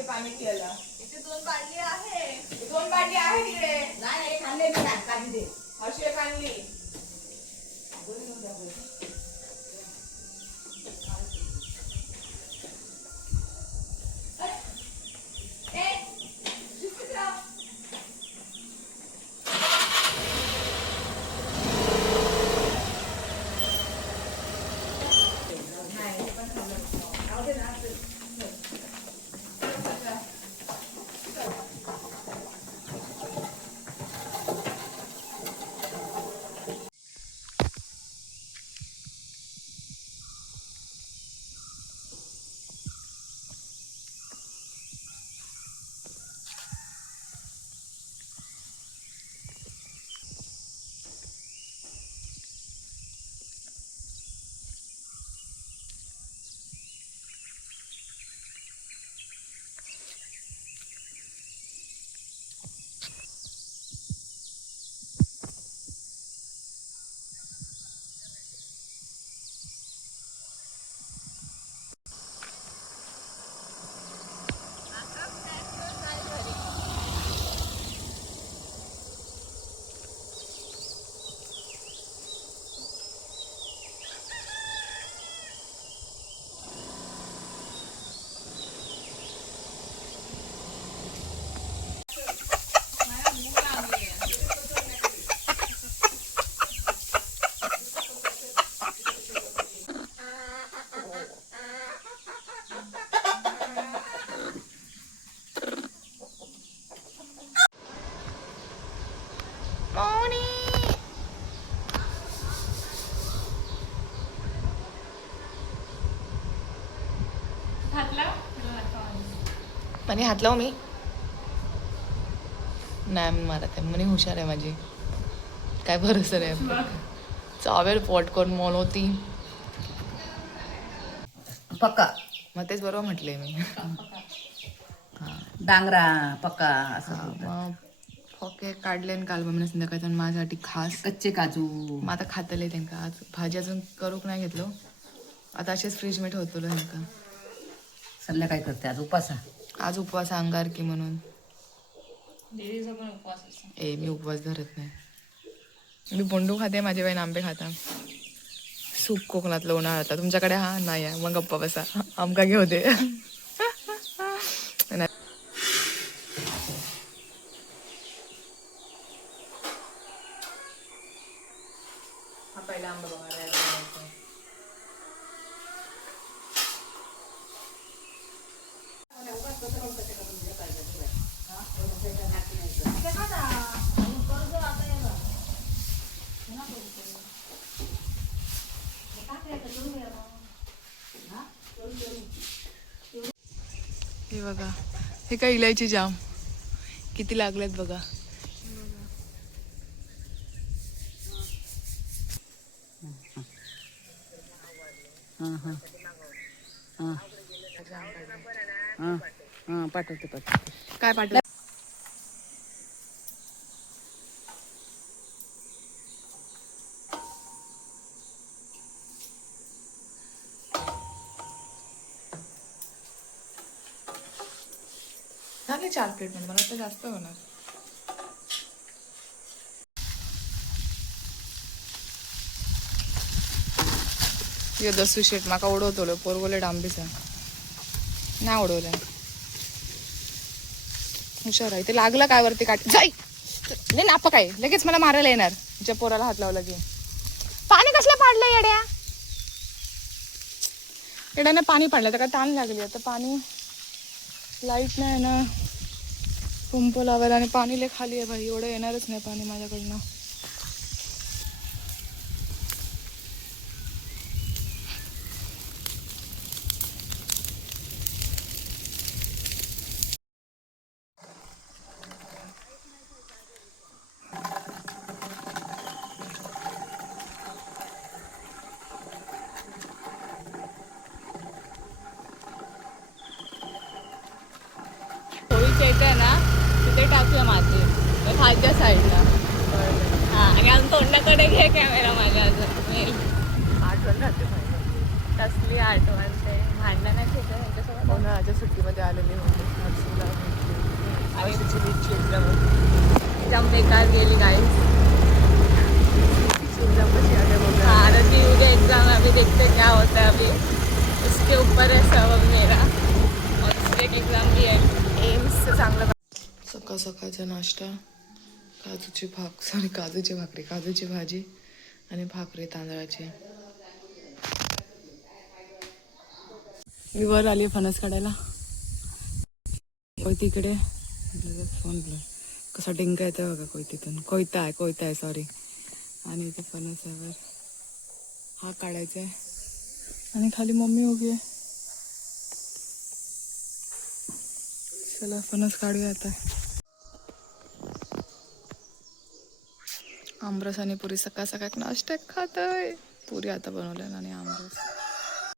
बाटली पाणी पियाला. इथे 2 बाटली आहे. 2 बाटली आहे तिकडे. नाही खाल्ले मी काढली दे. अशी एक आणली. आणि हात लावू मी नाही मारत आहे म्हणे हुशार आहे माझी काय भरोसा नाही चावेल पॉटकॉर्न मोनोती पक्का मग तेच बरोबर म्हटले मी डांगरा पक्का असं मग ओके काढले काल मम्मीने संध्याकाळी पण माझ्यासाठी खास कच्चे काजू मग आता खातले त्यांना आज भाजी अजून करूक नाही घेतलो आता असेच फ्रीजमध्ये ठेवतो त्यांना संध्याकाळी करते आज उपासा आज उपवास अंगार की म्हणून ए मी उपवास धरत नाही मी बोंडू खाते माझे बहीण आंबे खाता सूप कोकणातलं उन्हाळ्यातला तुमच्याकडे हा नाही आहे मग गप्पा बसा आमका घेऊ दे हा पहिला आंबा बघा हे बघा हे काय इलायची जाम किती लागलेत बघा पाठवते काय पाठवलं झाले 4 प्लेट मध्ये मला वाटतं जास्त होणार यो दसू शेट माका उडवतो पोरगोले डांबीचा नाही उडवलं हुशार आहे ते लागलं काय वरती काट जाई नाही नाप काय लगेच मला मारायला येणार ज्या पोराला हात लावला की पाणी कसलं पाडलं येड्या येड्याने पाणी पाडलं तर काय ताण लागली आता पाणी लाईट नाही ना पंप लावायला आणि पाणी लय खाली आहे भाई एवढं येणारच नाही पाणी माझ्याकडनं येते ना तिथे टाकूया माती खालच्या साईडला हा आणि अजून तोंडाकडे घे कॅमेरा माझ्या अजून आठवण राहते कसली आठवण ते भांडण नाही खूप आहे त्यांच्यासोबत. उन्हाळ्याच्या सुट्टीमध्ये आलेली होते नर्सिंगला आणि एक्झाम एकदम बेकार गेली गाईस. कशी आले बघा. आता दी होगी एग्जाम, अभी देखते क्या होता है. अभी उसके ऊपर है सब मेरा. और उसकी एक एग्जाम भी है एम्सचं चांगलं. सकाळ सकाळचा नाश्ता, काजूची भाकरी, काजूची भाजी आणि भाकरी तांदळाची. मी वर आली फणस काढायला. तिकडे फोन कसा डिंका येतोय बघा कोयतीतून. कोयता आहे सॉरी. आणि इथे फणसावर हा काढायचा आहे. आणि खाली मम्मी उभी आहे. चला फणस काढूया आता. आमरस आणि पुरी सकाळ सकाळ नाश्ता खातोय. पुरी आता बनवल्या आणि आमरस.